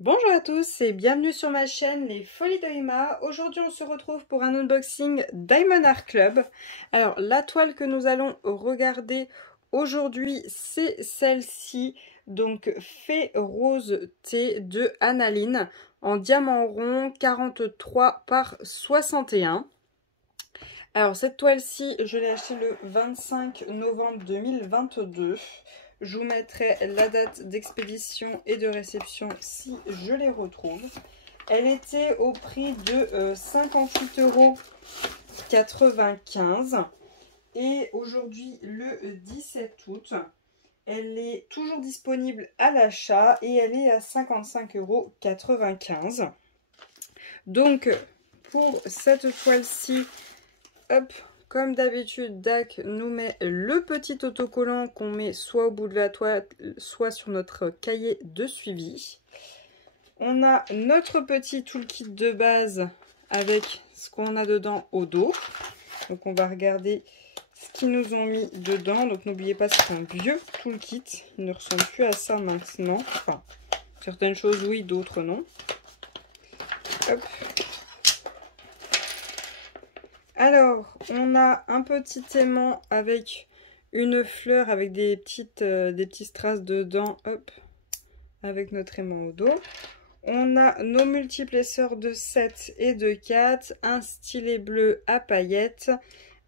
Bonjour à tous et bienvenue sur ma chaîne Les Folies de Emma. Aujourd'hui on se retrouve pour un unboxing Diamond Art Club. Alors la toile que nous allons regarder aujourd'hui c'est celle-ci, donc Fée Rose Thé de Analine en diamant rond 43 par 61. Alors cette toile-ci je l'ai achetée le 25 novembre 2022. Je vous mettrai la date d'expédition et de réception si je les retrouve. Elle était au prix de 58,95 € et aujourd'hui le 17 août, elle est toujours disponible à l'achat et elle est à 55,95 €. Donc pour cette toile-ci, hop, comme d'habitude, DAC nous met le petit autocollant qu'on met soit au bout de la toile, soit sur notre cahier de suivi. On a notre petit toolkit de base avec ce qu'on a dedans au dos. Donc on va regarder ce qu'ils nous ont mis dedans. Donc n'oubliez pas, c'est un vieux toolkit. Il ne ressemble plus à ça maintenant. Enfin, certaines choses oui, d'autres non. Hop. Alors, on a un petit aimant avec une fleur avec des petits strass dedans, hop, avec notre aimant au dos. On a nos multiplesseurs de 7 et de 4, un stylet bleu à paillettes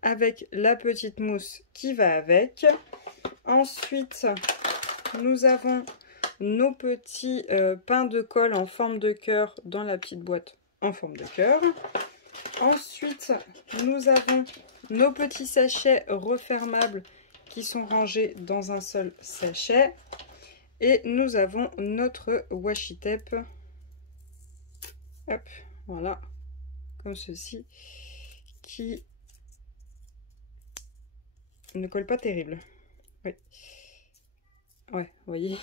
avec la petite mousse qui va avec. Ensuite, nous avons nos petits pains de colle en forme de cœur dans la petite boîte en forme de cœur. Ensuite, nous avons nos petits sachets refermables qui sont rangés dans un seul sachet. Et nous avons notre washi tape. Hop, voilà, comme ceci, qui ne colle pas terrible. Oui. Ouais, vous voyez,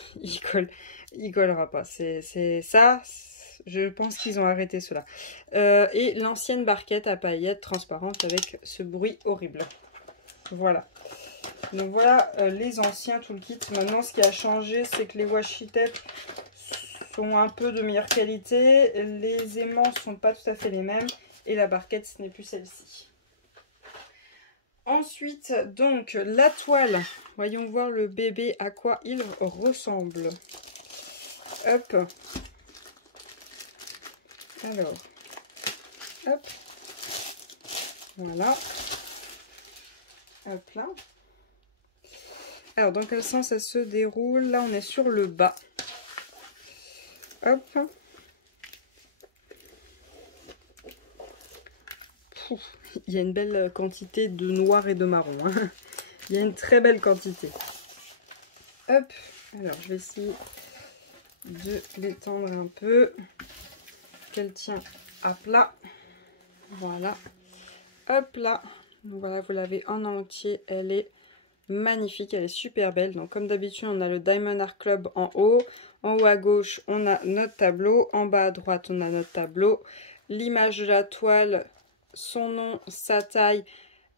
il collera pas. C'est ça. Je pense qu'ils ont arrêté cela. Et l'ancienne barquette à paillettes transparente avec ce bruit horrible. Voilà. Donc voilà les anciens toolkits. Maintenant, ce qui a changé, c'est que les washi tape sont un peu de meilleure qualité. Les aimants sont pas tout à fait les mêmes. Et la barquette, ce n'est plus celle-ci. Ensuite, donc, la toile. Voyons voir le bébé, à quoi il ressemble. Hop. Alors, hop, voilà, hop là. Alors, dans quel sens ça se déroule? Là, on est sur le bas. Hop. Pouf, il y a une belle quantité de noir et de marron. Hein. Il y a une très belle quantité. Hop, alors je vais essayer de l'étendre un peu. Qu'elle tient à plat. Voilà. Hop là. Donc voilà, vous l'avez en entier. Elle est magnifique. Elle est super belle. Donc comme d'habitude, on a le Diamond Art Club en haut. En haut à gauche, on a notre tableau. En bas à droite, on a notre tableau. L'image de la toile, son nom, sa taille,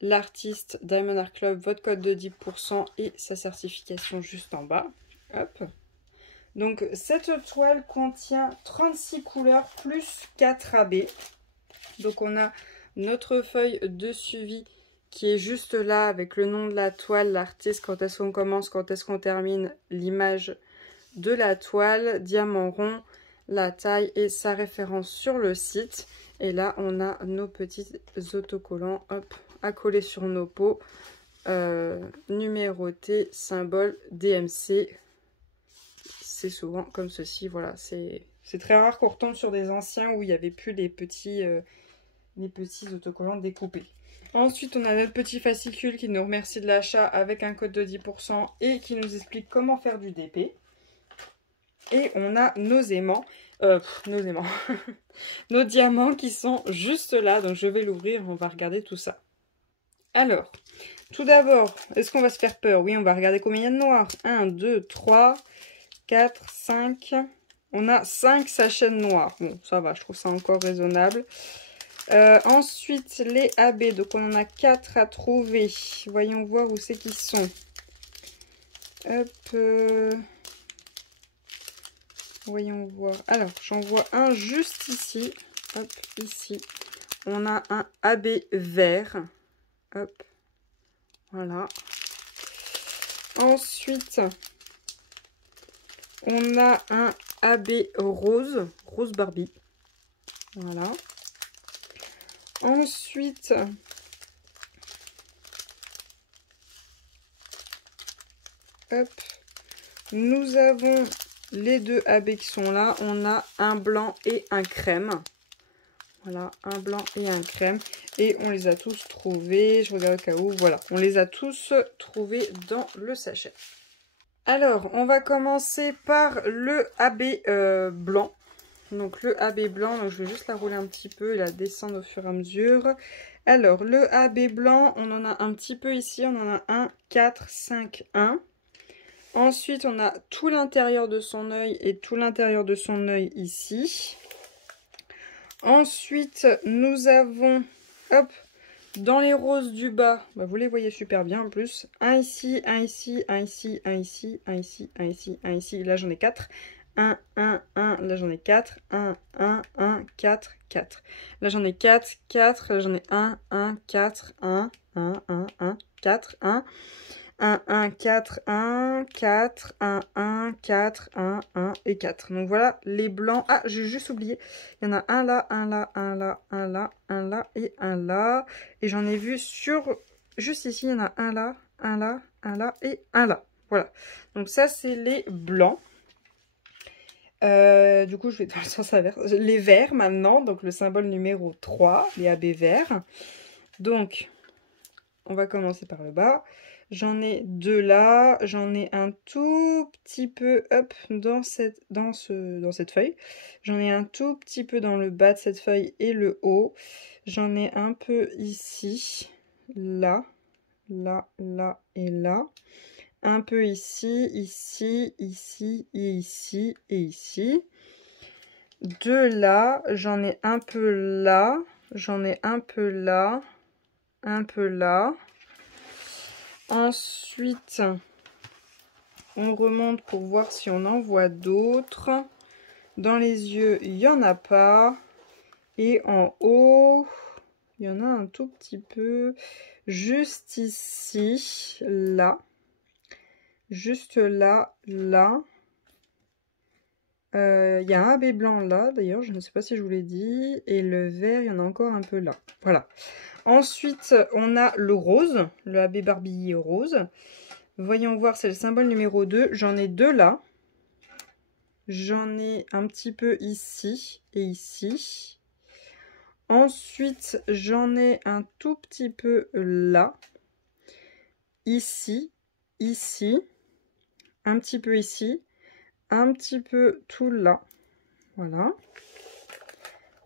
l'artiste, Diamond Art Club, votre code de 10% et sa certification juste en bas. Hop. Donc cette toile contient 36 couleurs plus 4 AB. Donc on a notre feuille de suivi qui est juste là avec le nom de la toile, l'artiste, quand est-ce qu'on commence, quand est-ce qu'on termine, l'image de la toile, diamant rond, la taille et sa référence sur le site. Et là on a nos petits autocollants, hop, à coller sur nos pots, numérotés, symbole, DMC. C'est souvent comme ceci, voilà, c'est très rare qu'on retombe sur des anciens où il n'y avait plus les petits autocollants découpés. Ensuite, on a notre petit fascicule qui nous remercie de l'achat avec un code de 10% et qui nous explique comment faire du DP. Et on a nos aimants, nos diamants qui sont juste là, donc je vais l'ouvrir, on va regarder tout ça. Alors, tout d'abord, est-ce qu'on va se faire peur? Oui, on va regarder combien il y a de noir. 1, 2, 3... 4, 5, on a 5 sachets noirs. Bon, ça va, je trouve ça encore raisonnable. Ensuite, les AB, donc on en a 4 à trouver. Voyons voir où c'est qu'ils sont. Hop. Voyons voir. Alors, j'en vois un juste ici. Hop, ici. On a un AB vert. Hop. Voilà. Ensuite, on a un AB rose. Rose Barbie. Voilà. Ensuite, hop, nous avons les deux AB qui sont là. On a un blanc et un crème. Voilà, un blanc et un crème. Et on les a tous trouvés. Je regarde au cas où. Voilà, on les a tous trouvés dans le sachet. Alors, on va commencer par le AB blanc. Donc, le AB blanc, donc je vais juste la rouler un petit peu et la descendre au fur et à mesure. Alors, le AB blanc, on en a un petit peu ici. On en a 1, 4, 5, 1. Ensuite, on a tout l'intérieur de son œil et tout l'intérieur de son œil ici. Ensuite, nous avons, hop, dans les roses du bas, bah vous les voyez super bien en plus. Un ici, un ici, un ici, un ici, un ici, un ici, un ici. Là, j'en ai 4. 1, 1, 1. Là, j'en ai 4. 1, 1, 1, 4, 4. Là, j'en ai 4, 4. Là, j'en ai 1, 1, 4, 1, 1, 1, 1, 4, 1. 1, 1, 4, 1, 4, 1, 1, 4, 1, 1 et 4. Donc voilà les blancs. Ah, j'ai juste oublié. Il y en a un là, un là, un là, un là, un là et un là. Et j'en ai vu sur... Juste ici, il y en a un là, un là, un là et un là. Voilà. Donc ça, c'est les blancs. Du coup, je vais dans le sens inverse. Les verts maintenant. Donc le symbole numéro 3, les AB verts. Donc, on va commencer par le bas. J'en ai 2 là, j'en ai un tout petit peu hop, dans cette feuille. J'en ai un tout petit peu dans le bas de cette feuille et le haut. J'en ai un peu ici, là, là, là et là. Un peu ici, ici, ici et ici et ici. 2 là, j'en ai un peu là, j'en ai un peu là, un peu là. Ensuite, on remonte pour voir si on en voit d'autres. Dans les yeux, il n'y en a pas. Et en haut, il y en a un tout petit peu. Juste ici, là. Juste là, là. Il y a un AB blanc là, d'ailleurs, je ne sais pas si je vous l'ai dit. Et le vert, il y en a encore un peu là. Voilà. Ensuite, on a le rose, le AB Barbie rose. Voyons voir, c'est le symbole numéro 2. J'en ai 2 là. J'en ai un petit peu ici et ici. Ensuite, j'en ai un tout petit peu là. Ici, ici. Un petit peu ici. Un petit peu tout là. Voilà.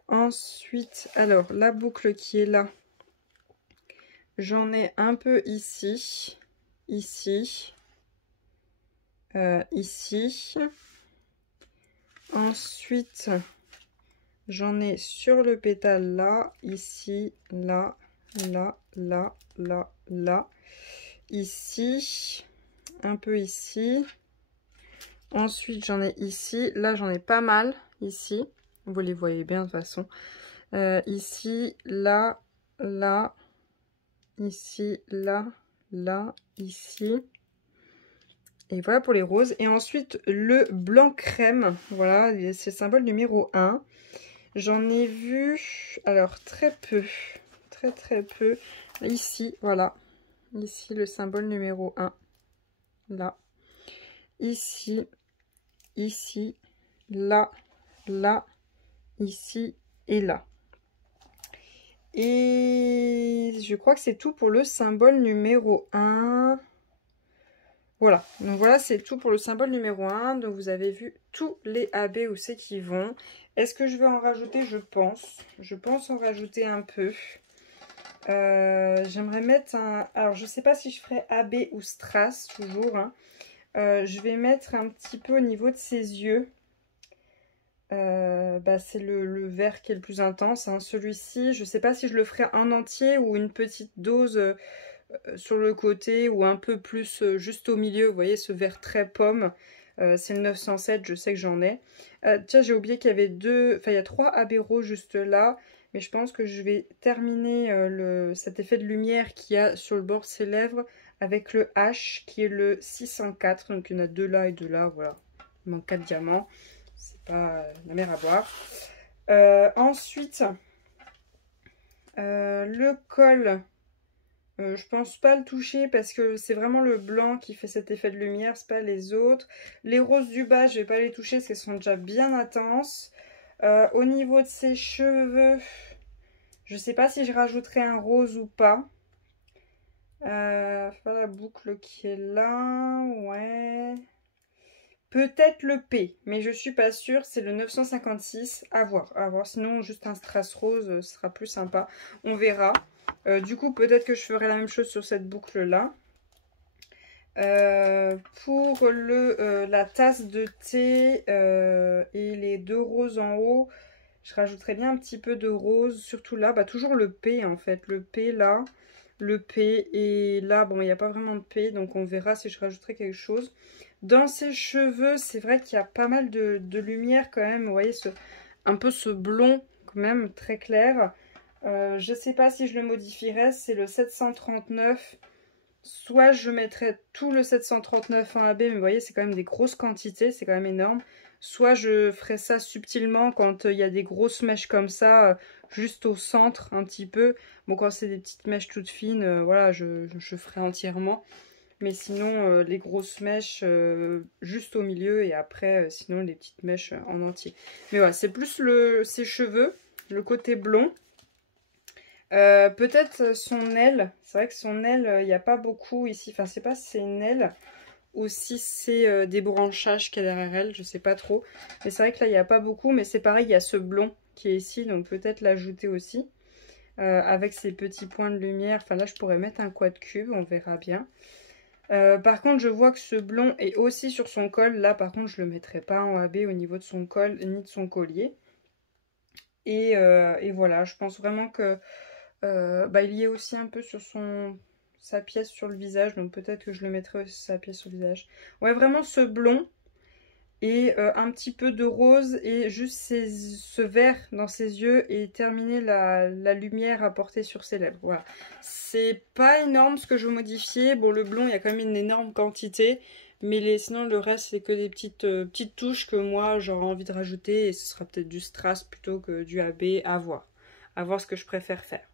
Ensuite, alors, la boucle qui est là. J'en ai un peu ici. Ici. Ici. Ensuite, j'en ai sur le pétale là, ici, là, là, là, là, là, ici, un peu ici. Ensuite, j'en ai ici. Là, j'en ai pas mal ici. Vous les voyez bien de toute façon. Ici, là, là, ici, là, là, ici. Et voilà pour les roses. Et ensuite, le blanc crème. Voilà, c'est le symbole numéro 1. J'en ai vu, alors très peu. Très, très peu. Ici, voilà. Ici, le symbole numéro 1. Là. Ici. Ici. Là. Là. Ici. Et là. Et je crois que c'est tout pour le symbole numéro 1. Voilà, donc voilà, c'est tout pour le symbole numéro 1. Donc vous avez vu tous les AB où c'est qui vont. Est-ce que je vais en rajouter? Je pense. Je pense en rajouter un peu. J'aimerais mettre un... Alors, je sais pas si je ferai AB ou strass, toujours. Hein. Je vais mettre un petit peu au niveau de ses yeux. C'est le vert qui est le plus intense. Hein. Celui-ci, je sais pas si je le ferai en entier ou une petite dose... sur le côté ou un peu plus juste au milieu, vous voyez ce vert très pomme, C'est le 907, je sais que j'en ai. Tiens, j'ai oublié qu'il y avait il y a 3 AB roses juste là. Mais je pense que je vais terminer cet effet de lumière qu'il y a sur le bord de ses lèvres avec le H qui est le 604. Donc il y en a 2 là et 2 là, voilà. Il manque 4 diamants. C'est pas la mer à boire. Ensuite, le col, je pense pas le toucher parce que c'est vraiment le blanc qui fait cet effet de lumière, c'est pas les autres. Les roses du bas, je vais pas les toucher parce qu'elles sont déjà bien intenses. Au niveau de ses cheveux, je sais pas si je rajouterai un rose ou pas. Faire la boucle qui est là, ouais. Peut-être le P, mais je suis pas sûre. C'est le 956. À voir, à voir. Sinon, juste un strass rose, ce sera plus sympa. On verra. Du coup, peut-être que je ferai la même chose sur cette boucle-là. Pour la tasse de thé et les 2 roses en haut, je rajouterai bien un petit peu de rose. Surtout là, bah, toujours le P en fait. Le P là, le P. Et là, bon, il n'y a pas vraiment de P. Donc, on verra si je rajouterai quelque chose. Dans ses cheveux, c'est vrai qu'il y a pas mal de lumière quand même. Vous voyez, un peu ce blond quand même très clair. Je ne sais pas si je le modifierai. C'est le 739. Soit je mettrai tout le 739 en AB. Mais vous voyez, c'est quand même des grosses quantités. C'est quand même énorme. Soit je ferai ça subtilement quand il y a des grosses mèches comme ça. Juste au centre un petit peu. Bon, quand c'est des petites mèches toutes fines, voilà, je ferai entièrement. Mais sinon, les grosses mèches juste au milieu et après, sinon, les petites mèches en entier. Mais voilà, c'est plus ses cheveux, le côté blond. Peut-être son aile. C'est vrai que son aile, il n'y a pas beaucoup ici. Enfin, c'est pas si c'est une aile ou si c'est des branchages qu'il y a derrière elle. Je sais pas trop. Mais c'est vrai que là, il n'y a pas beaucoup. Mais c'est pareil, il y a ce blond qui est ici. Donc peut-être l'ajouter aussi. Avec ces petits points de lumière. Enfin, là, je pourrais mettre un quad cube. On verra bien. Par contre, je vois que ce blond est aussi sur son col. Là, par contre, je ne le mettrai pas en AB au niveau de son col ni de son collier. Et voilà, je pense vraiment que il y est aussi un peu sur sa pièce sur le visage. Donc peut-être que je le mettrai aussi sa pièce sur le visage. Ouais, vraiment ce blond. Et un petit peu de rose et juste ce vert dans ses yeux et terminer la lumière apportée sur ses lèvres. Voilà. C'est pas énorme ce que je veux modifier. Bon, le blond, il y a quand même une énorme quantité. Mais sinon, le reste, c'est que des petites touches que moi, j'aurais envie de rajouter. Et ce sera peut-être du strass plutôt que du AB. À voir. À voir ce que je préfère faire.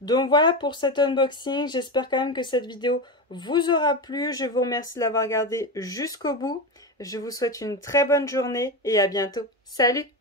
Donc voilà pour cet unboxing. J'espère quand même que cette vidéo vous aura plu. Je vous remercie de l'avoir regardé jusqu'au bout. Je vous souhaite une très bonne journée et à bientôt. Salut!